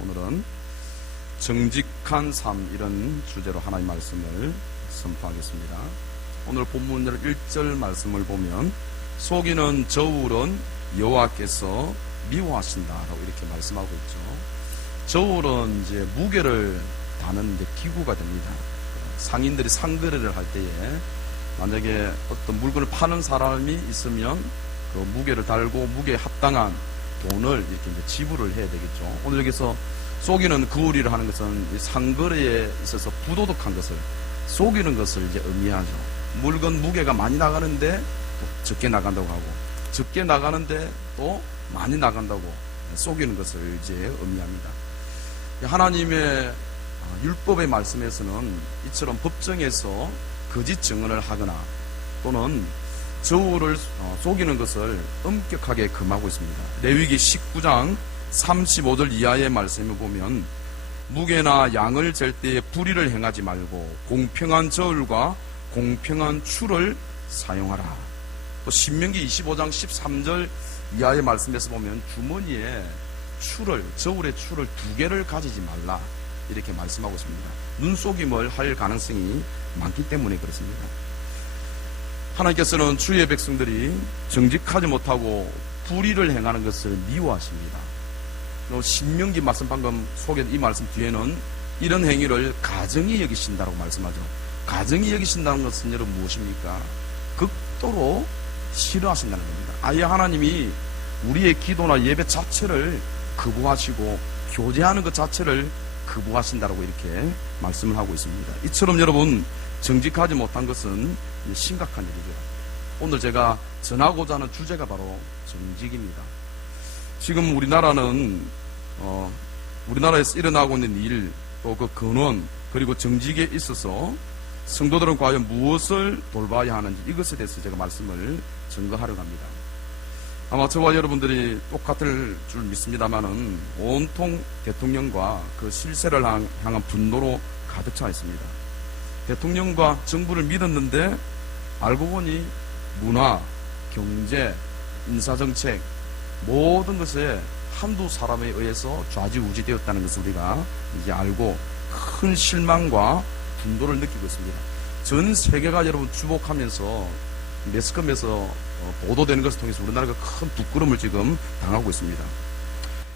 오늘은 정직한 삶, 이런 주제로 하나님의 말씀을 선포하겠습니다. 오늘 본문 1절 말씀을 보면 속이는 저울은 여호와께서 미워하신다라고 이렇게 말씀하고 있죠. 저울은 이제 무게를 다는 기구가 됩니다. 상인들이 상거래를 할 때에 만약에 어떤 물건을 파는 사람이 있으면 그 무게를 달고 무게에 합당한 돈을 이렇게 이제 지불을 해야 되겠죠. 오늘 여기서 속이는 거울이라 하는 것은 상거래에 있어서 부도덕한 것을, 속이는 것을 이제 의미하죠. 물건 무게가 많이 나가는데 또 적게 나간다고 하고, 적게 나가는데 또 많이 나간다고 속이는 것을 이제 의미합니다. 하나님의 율법의 말씀에서는 이처럼 법정에서 거짓 증언을 하거나 또는 저울을 속이는 것을 엄격하게 금하고 있습니다. 레위기 19장 35절 이하의 말씀을 보면 무게나 양을 잴 때에 불의를 행하지 말고 공평한 저울과 공평한 추를 사용하라. 또 신명기 25장 13절 이하의 말씀에서 보면 주머니에 추를, 저울의 추를 2개를 가지지 말라, 이렇게 말씀하고 있습니다. 눈속임을 할 가능성이 많기 때문에 그렇습니다. 하나님께서는 주의 백성들이 정직하지 못하고 불의를 행하는 것을 미워하십니다. 신명기 말씀 방금 소개한 이 말씀 뒤에는 이런 행위를 가증히 여기신다고 말씀하죠. 가증히 여기신다는 것은 여러분 무엇입니까? 극도로 싫어하신다는 겁니다. 아예 하나님이 우리의 기도나 예배 자체를 거부하시고 교제하는 것 자체를 거부하신다고 이렇게 말씀을 하고 있습니다. 이처럼 여러분 정직하지 못한 것은 심각한 일이죠. 오늘 제가 전하고자 하는 주제가 바로 정직입니다. 지금 우리나라는 우리나라에서 일어나고 있는 일, 또 그 근원, 그리고 정직에 있어서 성도들은 과연 무엇을 돌봐야 하는지, 이것에 대해서 제가 말씀을 전거하려고 합니다. 아마 저와 여러분들이 똑같을 줄 믿습니다만은 온통 대통령과 그 실세를 향한 분노로 가득 차 있습니다. 대통령과 정부를 믿었는데 알고 보니 문화, 경제, 인사정책 모든 것에 한두 사람에 의해서 좌지우지 되었다는 것을 우리가 이제 알고 큰 실망과 분노를 느끼고 있습니다. 전 세계가 여러분 주목하면서 매스컴에서 보도되는 것을 통해서 우리나라가 큰 부끄러움을 지금 당하고 있습니다.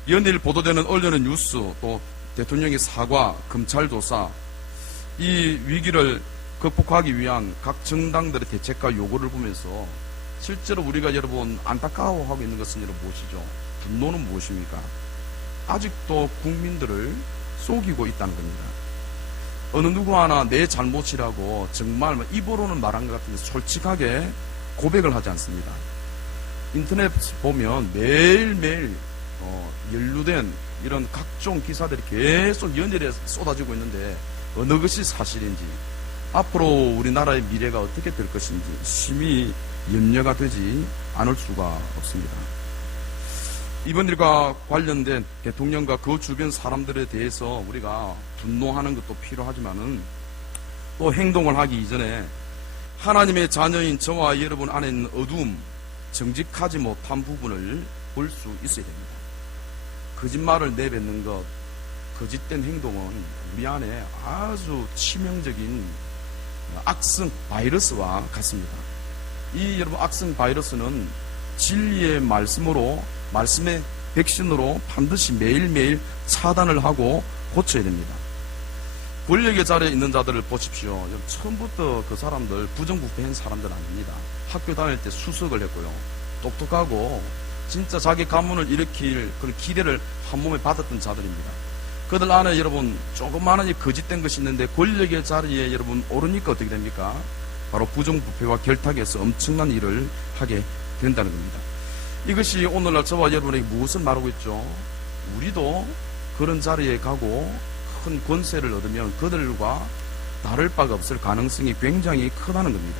연일 보도되는 언론의 뉴스, 또 대통령의 사과, 검찰 조사, 이 위기를 극복하기 위한 각 정당들의 대책과 요구를 보면서 실제로 우리가 여러분 안타까워하고 있는 것은 여러분 무엇이죠? 분노는 무엇입니까? 아직도 국민들을 속이고 있다는 겁니다. 어느 누구 하나 내 잘못이라고 정말 입으로는 말한 것 같은데 솔직하게 고백을 하지 않습니다. 인터넷 보면 매일매일 연루된 이런 각종 기사들이 계속 연일에 쏟아지고 있는데 어느 것이 사실인지, 앞으로 우리나라의 미래가 어떻게 될 것인지 심히 염려가 되지 않을 수가 없습니다. 이번 일과 관련된 대통령과 그 주변 사람들에 대해서 우리가 분노하는 것도 필요하지만은 또 행동을 하기 이전에 하나님의 자녀인 저와 여러분 안에 있는 어두움, 정직하지 못한 부분을 볼 수 있어야 됩니다. 거짓말을 내뱉는 것, 거짓된 행동은 우리 안에 아주 치명적인 악성 바이러스와 같습니다. 이 여러분 악성 바이러스는 진리의 말씀으로, 말씀의 백신으로 반드시 매일매일 차단을 하고 고쳐야 됩니다. 권력의 자리에 있는 자들을 보십시오. 처음부터 그 사람들 부정부패한 사람들 아닙니다. 학교 다닐 때 수석을 했고요. 똑똑하고 진짜 자기 가문을 일으킬 그런 기대를 한 몸에 받았던 자들입니다. 그들 안에 여러분 조그마한 거짓된 것이 있는데 권력의 자리에 여러분 오르니까 어떻게 됩니까? 바로 부정부패와 결탁해서 엄청난 일을 하게 된다는 겁니다. 이것이 오늘날 저와 여러분에게 무엇을 말하고 있죠? 우리도 그런 자리에 가고 큰 권세를 얻으면 그들과 다를 바가 없을 가능성이 굉장히 크다는 겁니다.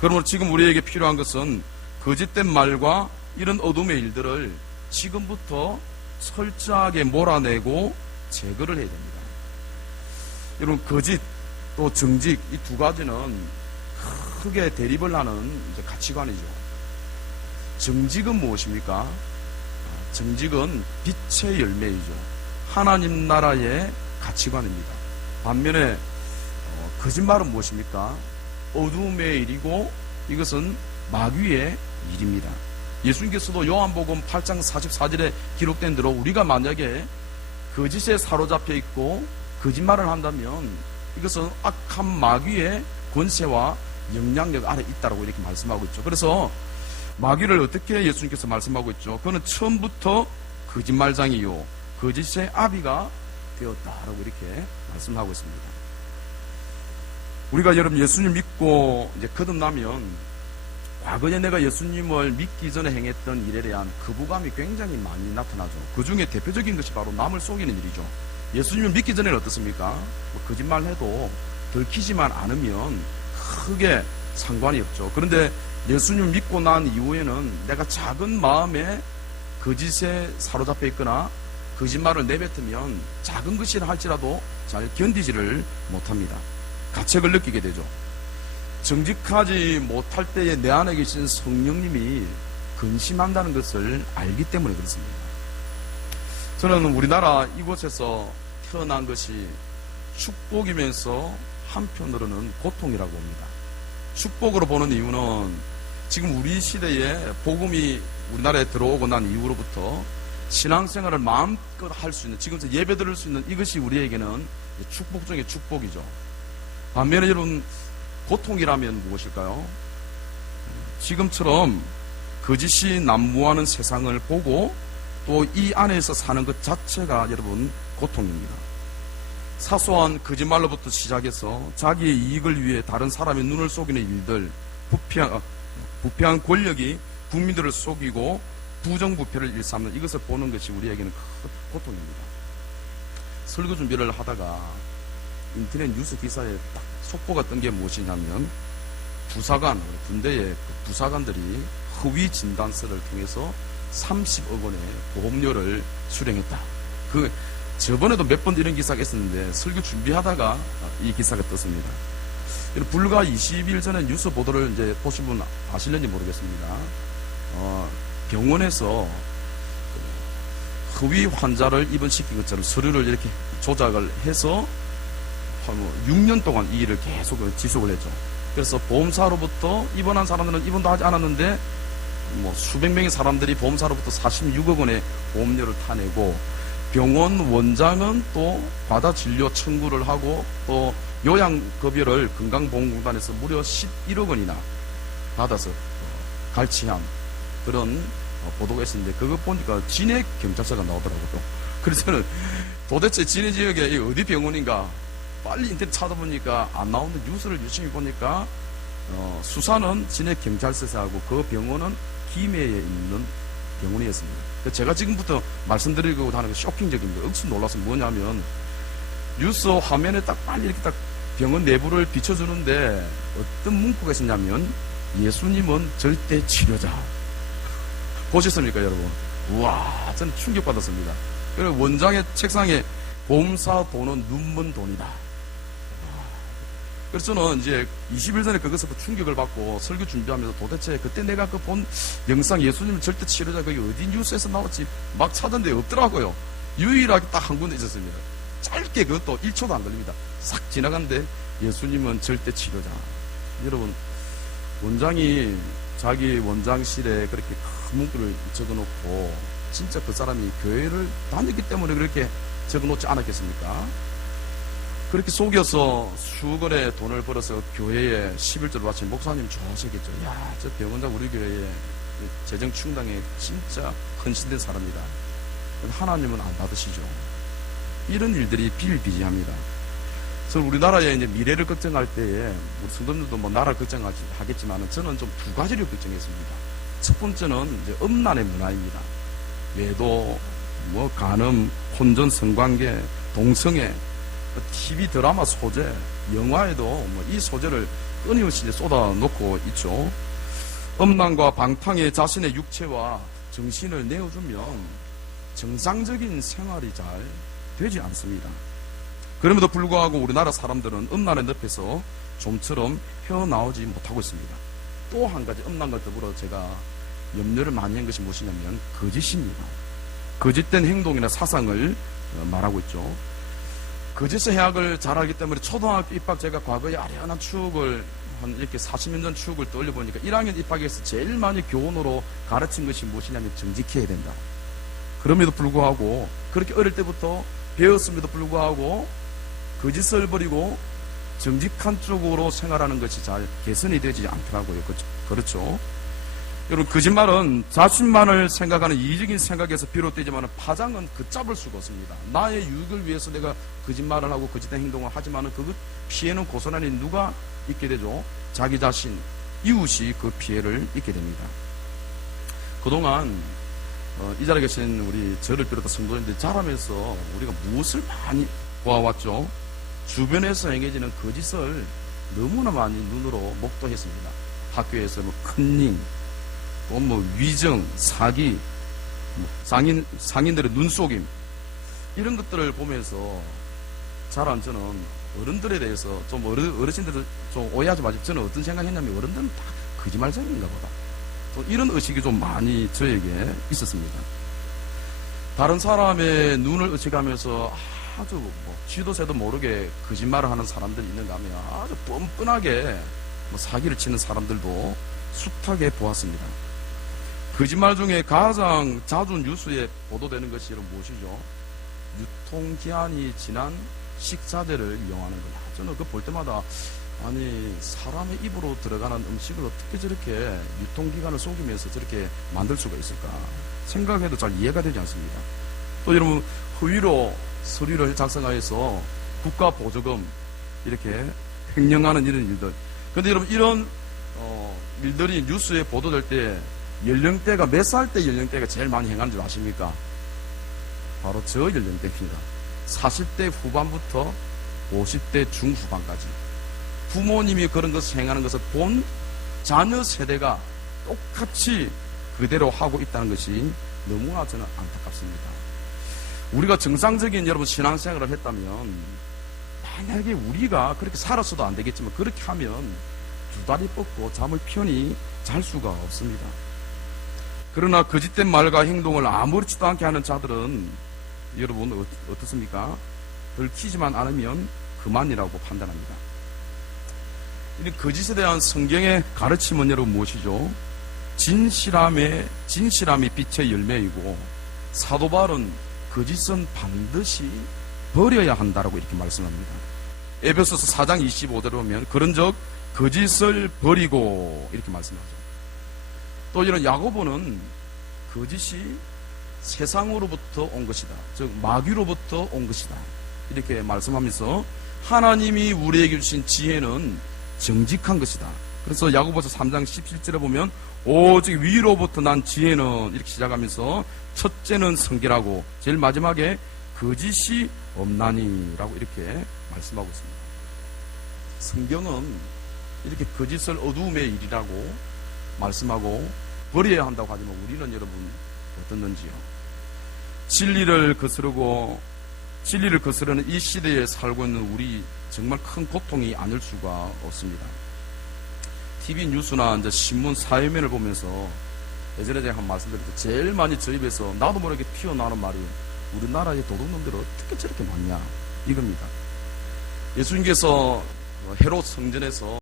그러므로 지금 우리에게 필요한 것은 거짓된 말과 이런 어둠의 일들을 지금부터 철저하게 몰아내고 제거를 해야 됩니다. 여러분, 거짓 또 정직, 이 두 가지는 크게 대립을 하는 가치관이죠. 정직은 무엇입니까? 정직은 빛의 열매이죠. 하나님 나라의 가치관입니다. 반면에 거짓말은 무엇입니까? 어두움의 일이고 이것은 마귀의 일입니다. 예수님께서도 요한복음 8장 44절에 기록된 대로 우리가 만약에 거짓에 사로잡혀 있고 거짓말을 한다면 이것은 악한 마귀의 권세와 영향력 아래 있다고 이렇게 말씀하고 있죠. 그래서 마귀를 어떻게 예수님께서 말씀하고 있죠? 그는 처음부터 거짓말장이요 거짓의 아비가 되었다라고 이렇게 말씀하고 있습니다. 우리가 여러분 예수님 믿고 이제 거듭나면 과거에 내가 예수님을 믿기 전에 행했던 일에 대한 거부감이 굉장히 많이 나타나죠. 그 중에 대표적인 것이 바로 남을 속이는 일이죠. 예수님을 믿기 전에는 어떻습니까? 거짓말해도 들키지만 않으면 크게 상관이 없죠. 그런데 예수님을 믿고 난 이후에는 내가 작은 마음에 거짓에 사로잡혀 있거나 거짓말을 내뱉으면 작은 것이라 할지라도 잘 견디지를 못합니다. 가책을 느끼게 되죠. 정직하지 못할 때에 내 안에 계신 성령님이 근심한다는 것을 알기 때문에 그렇습니다. 저는 우리나라 이곳에서 태어난 것이 축복이면서 한편으로는 고통이라고 봅니다. 축복으로 보는 이유는 지금 우리 시대에 복음이 우리나라에 들어오고 난 이후로부터 신앙생활을 마음껏 할 수 있는, 지금 예배 드릴 수 있는 이것이 우리에게는 축복 중에 축복이죠. 반면에 여러분, 고통이라면 무엇일까요? 지금처럼 거짓이 난무하는 세상을 보고 또 이 안에서 사는 것 자체가 여러분 고통입니다. 사소한 거짓말로부터 시작해서 자기의 이익을 위해 다른 사람의 눈을 속이는 일들, 부패한 권력이 국민들을 속이고 부정부패를 일삼는 이것을 보는 것이 우리에게는 큰 고통입니다. 설교 준비를 하다가 인터넷 뉴스 기사에 딱 속보가 뜬 게 무엇이냐면 부사관, 군대의 부사관들이 허위 진단서를 통해서 30억 원의 보험료를 수령했다. 저번에도 몇 번 이런 기사가 있었는데 설교 준비하다가 이 기사가 떴습니다. 불과 20일 전에 뉴스 보도를 이제 보신 분 아실는지 모르겠습니다. 병원에서 허위 환자를 입원시킨 것처럼 서류를 이렇게 조작을 해서 6년 동안 이 일을 계속 지속을 했죠. 그래서 보험사로부터 입원한 사람들은 입원도 하지 않았는데 수백 명의 사람들이 보험사로부터 46억 원의 보험료를 타내고 병원 원장은 또 과다 진료 청구를 하고 또 요양급여를 건강보험공단에서 무려 11억 원이나 받아서 갈취한 그런 보도가 있었는데 그거 보니까 진해 경찰서가 나오더라고요. 그래서 저는 도대체 진해 지역에 어디 병원인가 빨리 인터넷 찾아보니까 안 나오는 뉴스를 유심히 보니까 수사는 진해 경찰서에서 하고 그 병원은 김해에 있는 병원이었습니다. 제가 지금부터 말씀드리고 하는 게 쇼킹적입니다. 억수 놀라서 뭐냐면 뉴스 화면에 딱 빨리 이렇게 딱 병원 내부를 비춰주는데 어떤 문구가 있었냐면 예수님은 절대 치료자. 보셨습니까 여러분? 우와, 저는 충격받았습니다. 그리고 원장의 책상에 보험사 돈은 눈먼 돈이다. 그래서 저는 이제 20일 전에 그것을 충격을 받고 설교 준비하면서 도대체 그때 내가 그 본 영상 예수님 절대 치료자 그게 어디 뉴스에서 나왔지 막 찾았는데 없더라고요. 유일하게 딱 한 군데 있었습니다. 짧게 그것도 1초도 안 걸립니다. 싹 지나갔는데 예수님은 절대 치료자. 여러분, 원장이 자기 원장실에 그렇게 큰 문구를 적어놓고 진짜 그 사람이 교회를 다녔기 때문에 그렇게 적어놓지 않았겠습니까? 그렇게 속여서 수억 원의 돈을 벌어서 교회에 11조를 바친 목사님 좋아하시겠죠. 야, 저 병원장 우리 교회에 재정 충당에 진짜 헌신된 사람이다. 하나님은 안 받으시죠. 이런 일들이 비일비재합니다. 저는 우리나라의 이제 미래를 걱정할 때에 우리 성도님들도 나라 걱정하겠지만 저는 좀 두 가지를 걱정했습니다. 첫 번째는 이제 음란의 문화입니다. 외도, 간음, 혼전 성관계, 동성애, TV 드라마 소재, 영화에도 이 소재를 끊임없이 쏟아놓고 있죠. 음란과 방탕에 자신의 육체와 정신을 내어주면 정상적인 생활이 잘 되지 않습니다. 그럼에도 불구하고 우리나라 사람들은 음란의 늪에서 좀처럼 헤어나오지 못하고 있습니다. 또 한 가지 음란과 더불어 제가 염려를 많이 한 것이 무엇이냐면 거짓입니다. 거짓된 행동이나 사상을 말하고 있죠. 거짓의 해악을 잘 알기 때문에 초등학교 입학 제가 과거에 아련한 추억을 한 이렇게 40년 전 추억을 떠올려보니까 1학년 입학에서 제일 많이 교훈으로 가르친 것이 무엇이냐면 정직해야 된다. 그럼에도 불구하고 그렇게 어릴 때부터 배웠음에도 불구하고 거짓을 버리고 정직한 쪽으로 생활하는 것이 잘 개선이 되지 않더라고요. 그렇죠. 여러분, 거짓말은 자신만을 생각하는 이기적인 생각에서 비롯되지만 파장은 걷잡을 수가 없습니다. 나의 유익을 위해서 내가 거짓말을 하고 거짓된 행동을 하지만 그 피해는 고스란히 누가 입게 되죠? 자기 자신, 이웃이 그 피해를 입게 됩니다. 그동안 이 자리에 계신 우리 저를 비롯한 성도님들이 자라면서 우리가 무엇을 많이 보아왔죠? 주변에서 행해지는 거짓을 너무나 많이 눈으로 목도했습니다. 학교에서 큰닝, 또 위정, 사기, 상인들의 눈속임, 이런 것들을 보면서 자란 저는 어른들에 대해서 좀 어르신들을 좀 오해하지 마시고 저는 어떤 생각했냐면 어른들은 다 거짓말쟁이인가 보다. 또 이런 의식이 좀 많이 저에게 있었습니다. 다른 사람의 눈을 의식하면서 아주 쥐도새도 모르게 거짓말을 하는 사람들이 있는가 하면 아주 뻔뻔하게 사기를 치는 사람들도 숱하게 보았습니다. 거짓말 중에 가장 자주 뉴스에 보도되는 것이 무엇이죠? 유통기한이 지난 식자재를 이용하는 거냐. 저는 볼 때마다 아니 사람의 입으로 들어가는 음식을 어떻게 저렇게 유통기간을 속이면서 저렇게 만들 수가 있을까 생각해도 잘 이해가 되지 않습니다. 또 여러분, 허위로 서류를 작성하여서 국가보조금 이렇게 횡령하는 이런 일들. 그런데 여러분, 이런 일들이 뉴스에 보도될 때 연령대가 몇 살 때 연령대가 제일 많이 행하는 줄 아십니까? 바로 저 연령대입니다. 40대 후반부터 50대 중후반까지 부모님이 그런 것을 행하는 것을 본 자녀 세대가 똑같이 그대로 하고 있다는 것이 너무나 저는 안타깝습니다. 우리가 정상적인 여러분 신앙생활을 했다면 만약에 우리가 그렇게 살았어도 안 되겠지만 그렇게 하면 두 다리 뻗고 잠을 편히 잘 수가 없습니다. 그러나 거짓된 말과 행동을 아무렇지도 않게 하는 자들은 여러분 어떻습니까? 들키지만 않으면 그만이라고 판단합니다. 이 거짓에 대한 성경의 가르침은 여러분 무엇이죠? 진실함이 빛의 열매이고 사도 바울은 거짓은 반드시 버려야 한다라고 이렇게 말씀합니다. 에베소서 4장 25절에 보면 그런즉 거짓을 버리고 이렇게 말씀하죠. 또 이런 야고보는 거짓이 세상으로부터 온 것이다. 즉 마귀로부터 온 것이다. 이렇게 말씀하면서 하나님이 우리에게 주신 지혜는 정직한 것이다. 그래서 야고보서 3장 17절에 보면 오직 위로부터 난 지혜는 이렇게 시작하면서 첫째는 성결하고 제일 마지막에 거짓이 없나니라고 이렇게 말씀하고 있습니다. 성경은 이렇게 거짓을 어두움의 일이라고 말씀하고 버려야 한다고 하지만 우리는 여러분 어떻는지요? 진리를 거스르는 이 시대에 살고 있는 우리 정말 큰 고통이 아닐 수가 없습니다. TV 뉴스나 이제 신문 사회면을 보면서 예전에 제가 한 말씀드렸죠. 제일 많이 저희 입에서 나도 모르게 튀어나오는 말이 우리나라의 도둑놈들은 어떻게 저렇게 많냐 이겁니다. 예수님께서 헤롯 성전에서